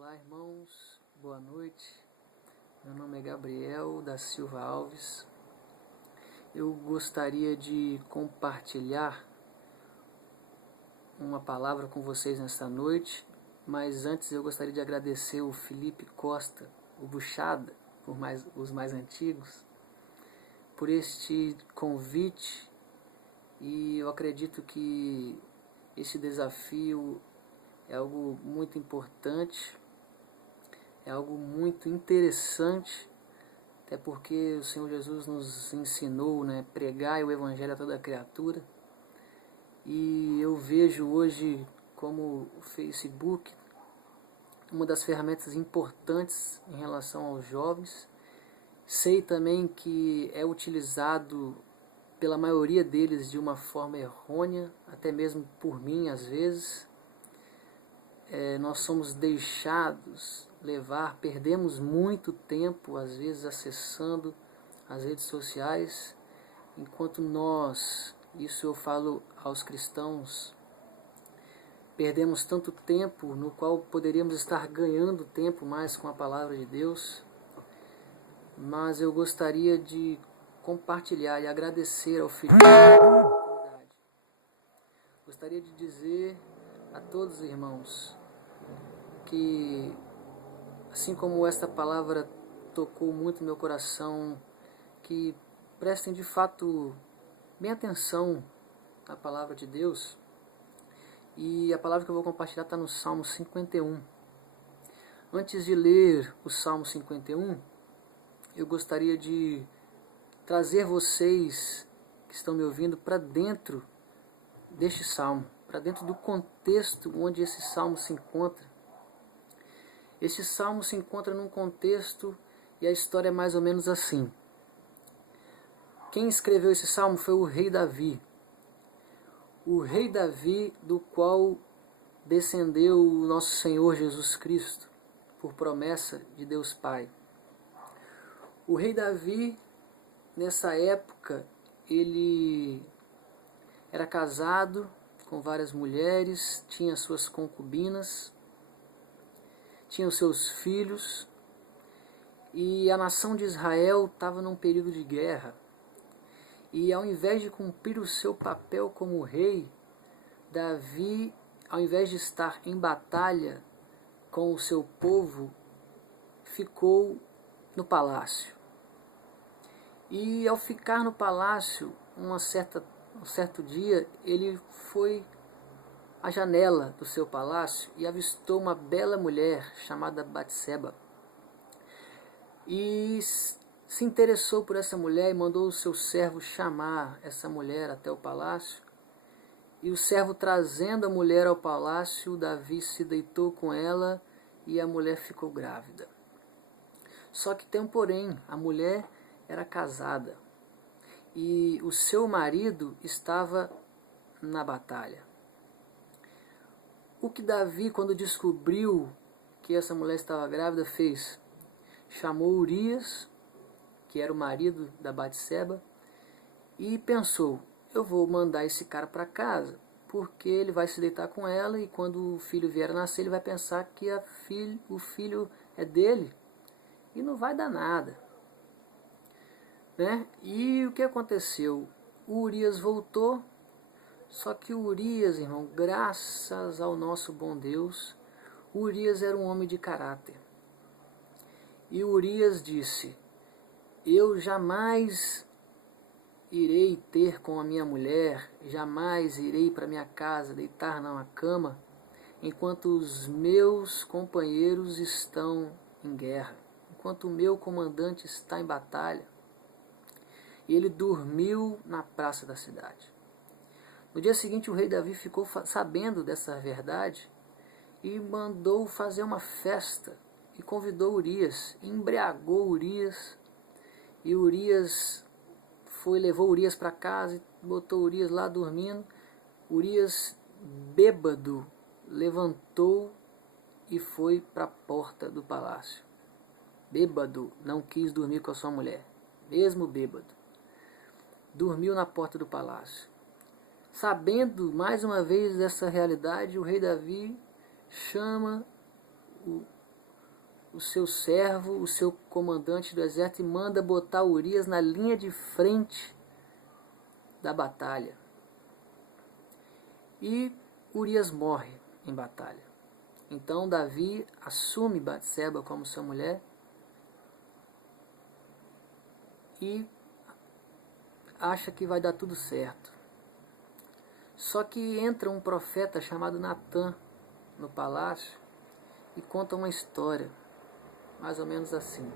Olá, irmãos, boa noite. Meu nome é Gabriel da Silva Alves. Eu gostaria de compartilhar uma palavra com vocês nesta noite, mas antes eu gostaria de agradecer o Felipe Costa, o Buchada, os mais antigos, por este convite, e eu acredito que esse desafio é algo muito importante, é algo muito interessante, até porque o Senhor Jesus nos ensinou, pregar o Evangelho a toda criatura. E eu vejo hoje como o Facebook uma das ferramentas importantes em relação aos jovens. Sei também que é utilizado pela maioria deles de uma forma errônea, até mesmo por mim às vezes. Nós somos deixados levar, perdemos muito tempo às vezes acessando as redes sociais, enquanto nós, isso eu falo aos cristãos, perdemos tanto tempo no qual poderíamos estar ganhando tempo mais com a palavra de Deus. Mas eu gostaria de compartilhar e agradecer ao Felipe pela oportunidade. Gostaria de dizer a todos os irmãos que, assim como esta palavra tocou muito meu coração, que prestem de fato bem atenção na palavra de Deus. E a palavra que eu vou compartilhar está no Salmo 51. Antes de ler o Salmo 51, eu gostaria de trazer vocês que estão me ouvindo para dentro deste salmo, para dentro do contexto onde esse salmo se encontra. Esse salmo se encontra num contexto e a história é mais ou menos assim. Quem escreveu esse salmo foi o rei Davi. O rei Davi, do qual descendeu o nosso Senhor Jesus Cristo, por promessa de Deus Pai. O rei Davi, nessa época, ele era casado com várias mulheres, tinha suas concubinas, tinha os seus filhos, e a nação de Israel estava num período de guerra. E ao invés de cumprir o seu papel como rei, Davi, ao invés de estar em batalha com o seu povo, ficou no palácio. E ao ficar no palácio, um certo dia, ele foi à janela do seu palácio e avistou uma bela mulher chamada Batseba. E se interessou por essa mulher e mandou o seu servo chamar essa mulher até o palácio. E o servo, trazendo a mulher ao palácio, Davi se deitou com ela e a mulher ficou grávida. Só que tem um porém, a mulher era casada e o seu marido estava na batalha. O que Davi, quando descobriu que essa mulher estava grávida, fez? Chamou Urias, que era o marido da Batseba, e pensou: eu vou mandar esse cara para casa, porque ele vai se deitar com ela e quando o filho vier a nascer, ele vai pensar que o filho é dele e não vai dar nada. E o que aconteceu? O Urias voltou. Só que o Urias, irmão, graças ao nosso bom Deus, o Urias era um homem de caráter. E o Urias disse: eu jamais irei ter com a minha mulher, jamais irei para minha casa deitar na cama, enquanto os meus companheiros estão em guerra, enquanto o meu comandante está em batalha. E ele dormiu na praça da cidade. No dia seguinte, o rei Davi ficou sabendo dessa verdade e mandou fazer uma festa e convidou Urias, embriagou Urias, e Urias levou Urias para casa e botou Urias lá dormindo. Urias, bêbado, levantou e foi para a porta do palácio. Bêbado, não quis dormir com a sua mulher, mesmo bêbado. Dormiu na porta do palácio. Sabendo mais uma vez dessa realidade, o rei Davi chama o seu servo, o seu comandante do exército, e manda botar Urias na linha de frente da batalha. E Urias morre em batalha. Então Davi assume Batseba como sua mulher e acha que vai dar tudo certo. Só que entra um profeta chamado Natã no palácio e conta uma história, mais ou menos assim.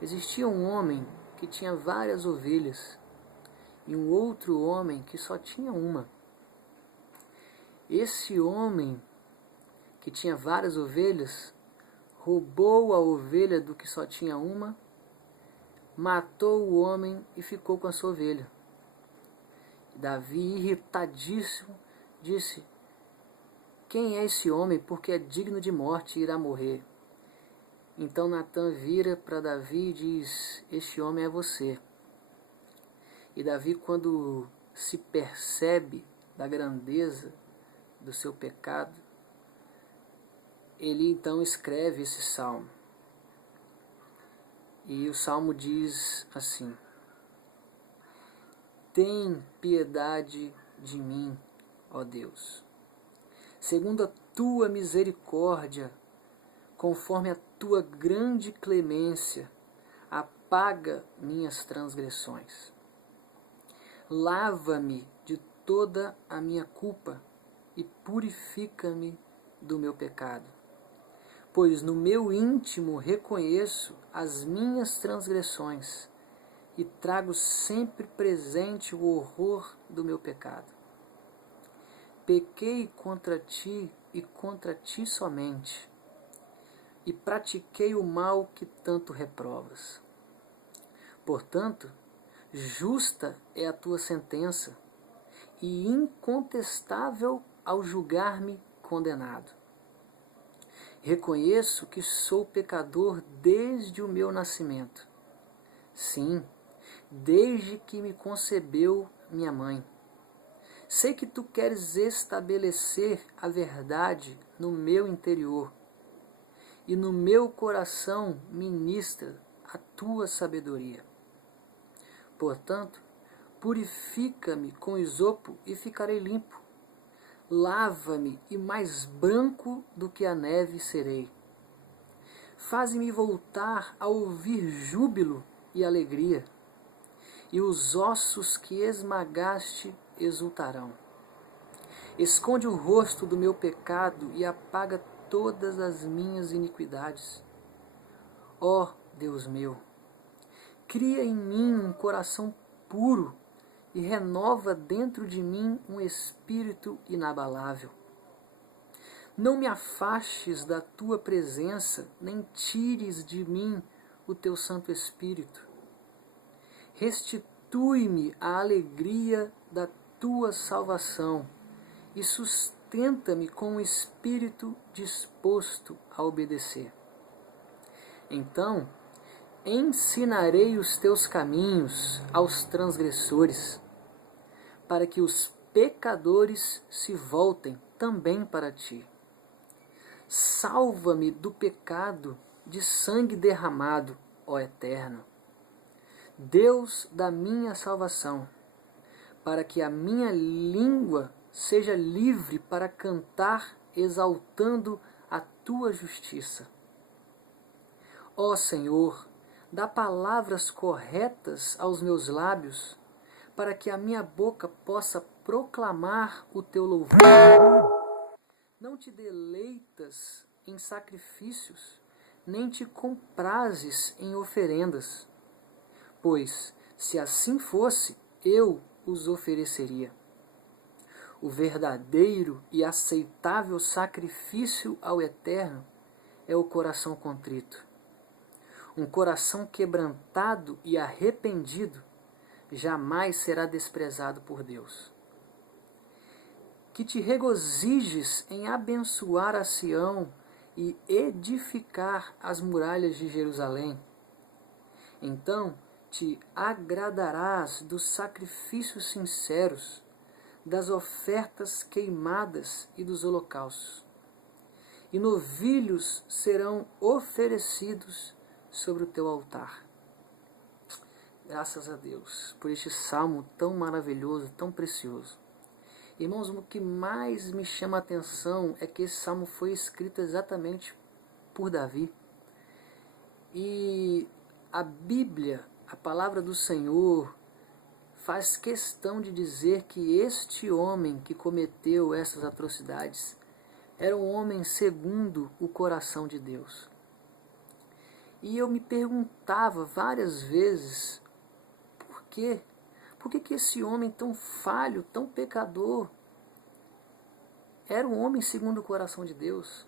Existia um homem que tinha várias ovelhas e um outro homem que só tinha uma. Esse homem que tinha várias ovelhas roubou a ovelha do que só tinha uma, matou o homem e ficou com a sua ovelha. Davi, irritadíssimo, disse: quem é esse homem? Porque é digno de morte e irá morrer. Então Natã vira para Davi e diz: este homem é você. E Davi, quando se percebe da grandeza do seu pecado, ele então escreve esse salmo. E o salmo diz assim: tem piedade de mim, ó Deus, segundo a tua misericórdia, conforme a tua grande clemência, apaga minhas transgressões. Lava-me de toda a minha culpa e purifica-me do meu pecado. Pois no meu íntimo reconheço as minhas transgressões e trago sempre presente o horror do meu pecado. Pequei contra ti e contra ti somente, e pratiquei o mal que tanto reprovas. Portanto, justa é a tua sentença e incontestável ao julgar-me condenado. Reconheço que sou pecador desde o meu nascimento. Sim, desde que me concebeu minha mãe. Sei que tu queres estabelecer a verdade no meu interior, e no meu coração ministra a tua sabedoria. Portanto, purifica-me com isopo e ficarei limpo. Lava-me e mais branco do que a neve serei. Faze-me voltar a ouvir júbilo e alegria, e os ossos que esmagaste exultarão. Esconde o rosto do meu pecado e apaga todas as minhas iniquidades. Ó Deus meu, cria em mim um coração puro e renova dentro de mim um espírito inabalável. Não me afastes da tua presença, nem tires de mim o teu Santo Espírito. Restitui-me a alegria da tua salvação e sustenta-me com um espírito disposto a obedecer. Então, ensinarei os teus caminhos aos transgressores, para que os pecadores se voltem também para ti. Salva-me do pecado de sangue derramado, ó Eterno, Deus da minha salvação, para que a minha língua seja livre para cantar exaltando a tua justiça. Ó Senhor, dá palavras corretas aos meus lábios, para que a minha boca possa proclamar o teu louvor. Não te deleitas em sacrifícios, nem te comprazes em oferendas, pois, se assim fosse, eu os ofereceria. O verdadeiro e aceitável sacrifício ao Eterno é o coração contrito. Um coração quebrantado e arrependido jamais será desprezado por Deus. Que te regozijes em abençoar a Sião e edificar as muralhas de Jerusalém. Então te agradarás dos sacrifícios sinceros, das ofertas queimadas e dos holocaustos. e novilhos serão oferecidos sobre o teu altar. Graças a Deus por este salmo tão maravilhoso, tão precioso. Irmãos, o que mais me chama a atenção é que esse salmo foi escrito exatamente por Davi. E a Bíblia, a palavra do Senhor, faz questão de dizer que este homem que cometeu essas atrocidades era um homem segundo o coração de Deus. E eu me perguntava várias vezes, por quê? Por que esse homem tão falho, tão pecador, era um homem segundo o coração de Deus?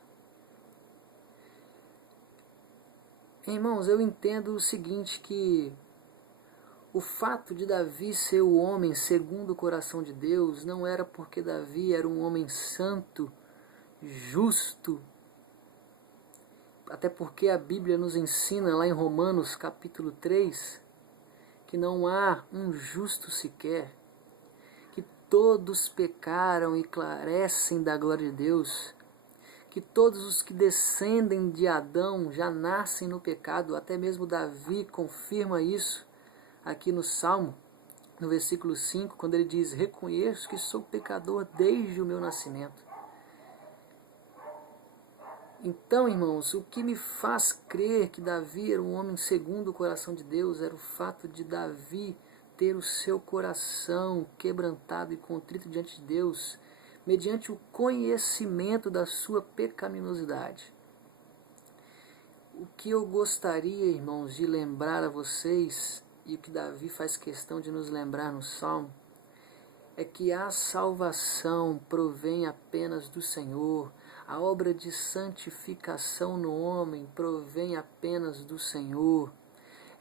Irmãos, eu entendo o seguinte, que o fato de Davi ser o homem segundo o coração de Deus não era porque Davi era um homem santo, justo, até porque a Bíblia nos ensina lá em Romanos capítulo 3, que não há um justo sequer, que todos pecaram e carecem da glória de Deus, que todos os que descendem de Adão já nascem no pecado. Até mesmo Davi confirma isso aqui no Salmo, no versículo 5, quando ele diz: reconheço que sou pecador desde o meu nascimento. Então, irmãos, o que me faz crer que Davi era um homem segundo o coração de Deus era o fato de Davi ter o seu coração quebrantado e contrito diante de Deus, mediante o conhecimento da sua pecaminosidade. O que eu gostaria, irmãos, de lembrar a vocês, e o que Davi faz questão de nos lembrar no Salmo, é que a salvação provém apenas do Senhor. A obra de santificação no homem provém apenas do Senhor.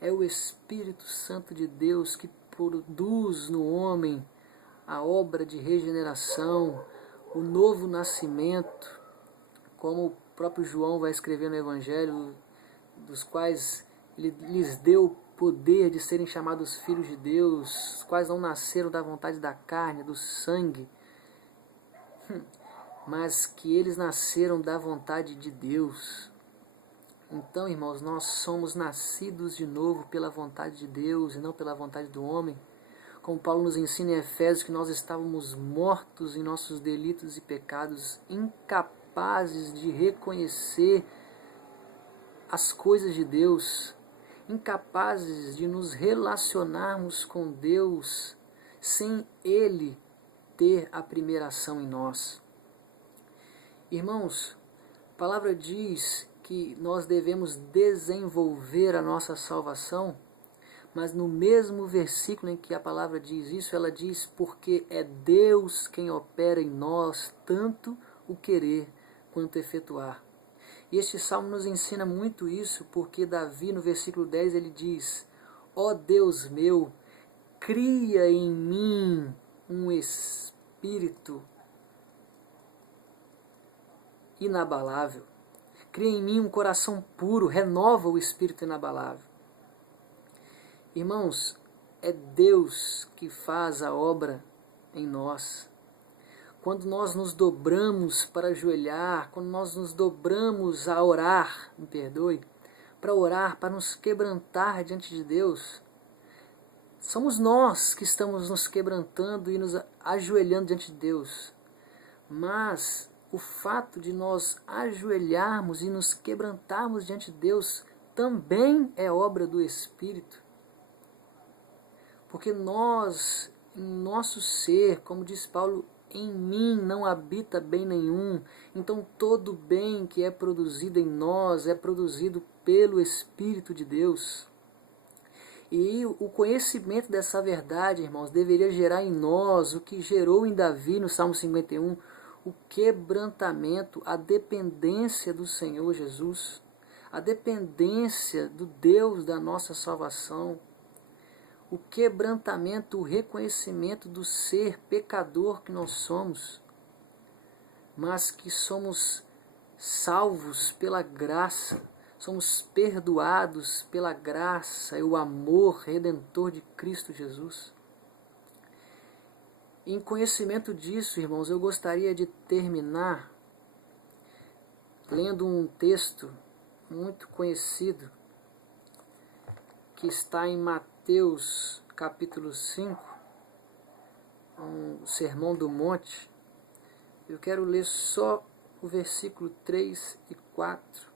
É o Espírito Santo de Deus que produz no homem a obra de regeneração, o novo nascimento, como o próprio João vai escrever no Evangelho, dos quais ele lhes deu poder de serem chamados filhos de Deus, os quais não nasceram da vontade da carne, do sangue, mas que eles nasceram da vontade de Deus. Então, irmãos, nós somos nascidos de novo pela vontade de Deus e não pela vontade do homem. Como Paulo nos ensina em Efésios, que nós estávamos mortos em nossos delitos e pecados, incapazes de reconhecer as coisas de Deus, incapazes de nos relacionarmos com Deus sem Ele ter a primeira ação em nós. Irmãos, a palavra diz que nós devemos desenvolver a nossa salvação, mas no mesmo versículo em que a palavra diz isso, ela diz: porque é Deus quem opera em nós tanto o querer quanto efetuar. E este salmo nos ensina muito isso, porque Davi, no versículo 10, ele diz: ó Deus meu, cria em mim um espírito inabalável. Cria em mim um coração puro, renova o espírito inabalável. Irmãos, é Deus que faz a obra em nós. Quando nós nos dobramos para ajoelhar, quando nós nos dobramos a orar, me perdoe, para orar, para nos quebrantar diante de Deus, somos nós que estamos nos quebrantando e nos ajoelhando diante de Deus. Mas o fato de nós ajoelharmos e nos quebrantarmos diante de Deus também é obra do Espírito. Porque nós, em nosso ser, como diz Paulo, em mim não habita bem nenhum. Então todo bem que é produzido em nós é produzido pelo Espírito de Deus. E o conhecimento dessa verdade, irmãos, deveria gerar em nós o que gerou em Davi no Salmo 51, o quebrantamento, a dependência do Senhor Jesus, a dependência do Deus da nossa salvação, o quebrantamento, o reconhecimento do ser pecador que nós somos, mas que somos salvos pela graça, somos perdoados pela graça e o amor redentor de Cristo Jesus. Em conhecimento disso, irmãos, eu gostaria de terminar lendo um texto muito conhecido que está em Mateus capítulo 5, um Sermão do Monte. Eu quero ler só o versículo 3 e 4,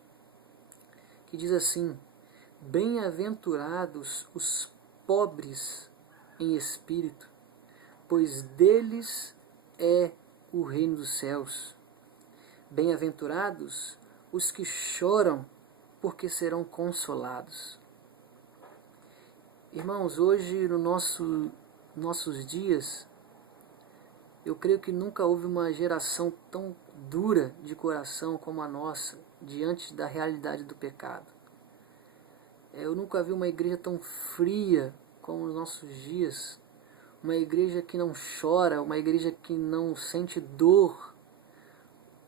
que diz assim: Bem-aventurados os pobres em espírito, pois deles é o reino dos céus. Bem-aventurados os que choram, porque serão consolados. Irmãos, hoje nossos dias, eu creio que nunca houve uma geração tão dura de coração como a nossa, diante da realidade do pecado. Eu nunca vi uma igreja tão fria como os nossos dias, uma igreja que não chora, uma igreja que não sente dor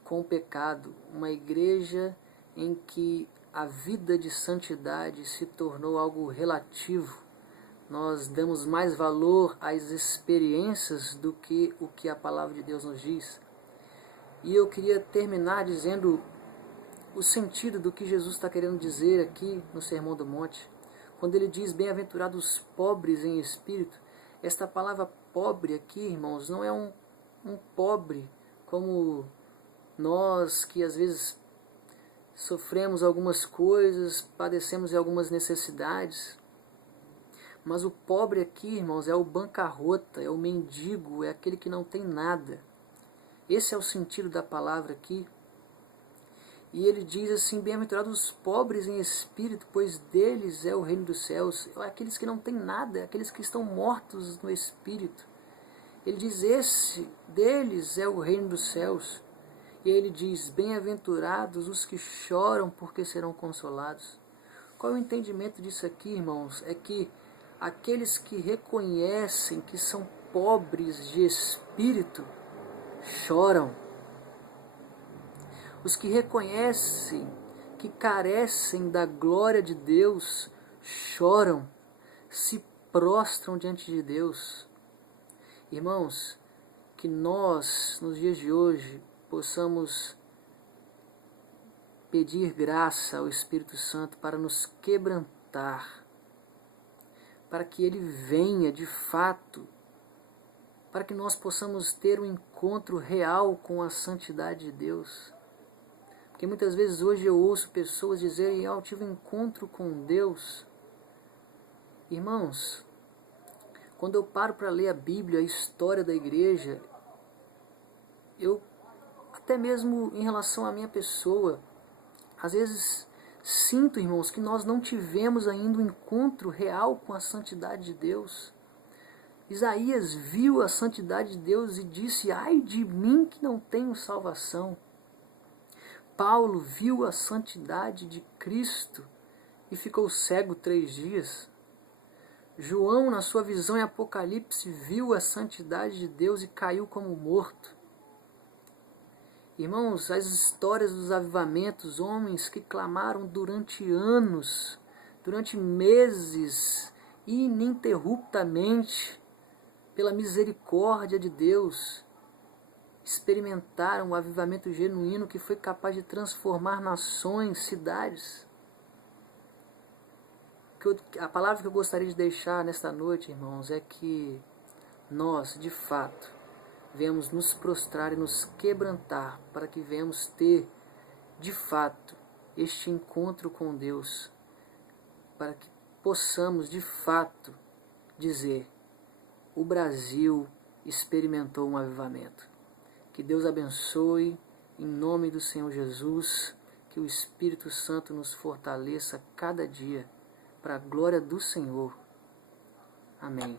com o pecado, uma igreja em que a vida de santidade se tornou algo relativo. Nós damos mais valor às experiências do que o que a palavra de Deus nos diz. E eu queria terminar dizendo o sentido do que Jesus está querendo dizer aqui no Sermão do Monte. Quando ele diz bem-aventurados os pobres em espírito, esta palavra pobre aqui, irmãos, não é um pobre como nós que às vezes sofremos algumas coisas, padecemos de algumas necessidades. Mas o pobre aqui, irmãos, é o bancarrota, é o mendigo, é aquele que não tem nada. Esse é o sentido da palavra aqui. E ele diz assim: bem-aventurados os pobres em espírito, pois deles é o reino dos céus. Aqueles que não têm nada, aqueles que estão mortos no espírito. Ele diz: esse deles é o reino dos céus. E ele diz: bem-aventurados os que choram, porque serão consolados. Qual é o entendimento disso aqui, irmãos? É que aqueles que reconhecem que são pobres de espírito choram. Os que reconhecem que carecem da glória de Deus choram, se prostram diante de Deus. Irmãos, que nós, nos dias de hoje, possamos pedir graça ao Espírito Santo para nos quebrantar, para que Ele venha de fato, para que nós possamos ter um encontro real com a santidade de Deus. Porque muitas vezes hoje eu ouço pessoas dizerem: eu tive um encontro com Deus. Irmãos, quando eu paro para ler a Bíblia, a história da igreja, eu, até mesmo em relação à minha pessoa, às vezes sinto, irmãos, que nós não tivemos ainda um encontro real com a santidade de Deus. Isaías viu a santidade de Deus e disse: ai de mim que não tenho salvação. Paulo viu a santidade de Cristo e ficou cego 3 dias. João, na sua visão em Apocalipse, viu a santidade de Deus e caiu como morto. Irmãos, as histórias dos avivamentos, homens que clamaram durante anos, durante meses, ininterruptamente, pela misericórdia de Deus, experimentaram o avivamento genuíno que foi capaz de transformar nações, cidades. A palavra que eu gostaria de deixar nesta noite, irmãos, é que nós, de fato, venhamos nos prostrar e nos quebrantar para que venhamos ter, de fato, este encontro com Deus, para que possamos, de fato, dizer: o Brasil experimentou um avivamento. Que Deus abençoe, em nome do Senhor Jesus, que o Espírito Santo nos fortaleça cada dia, para a glória do Senhor. Amém.